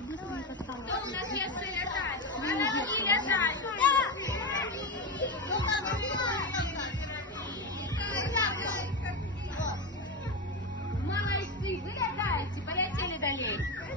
быстренько стало. Кто у нас если летать? Подожди летать. Молодцы, вы летаете, полетели далее.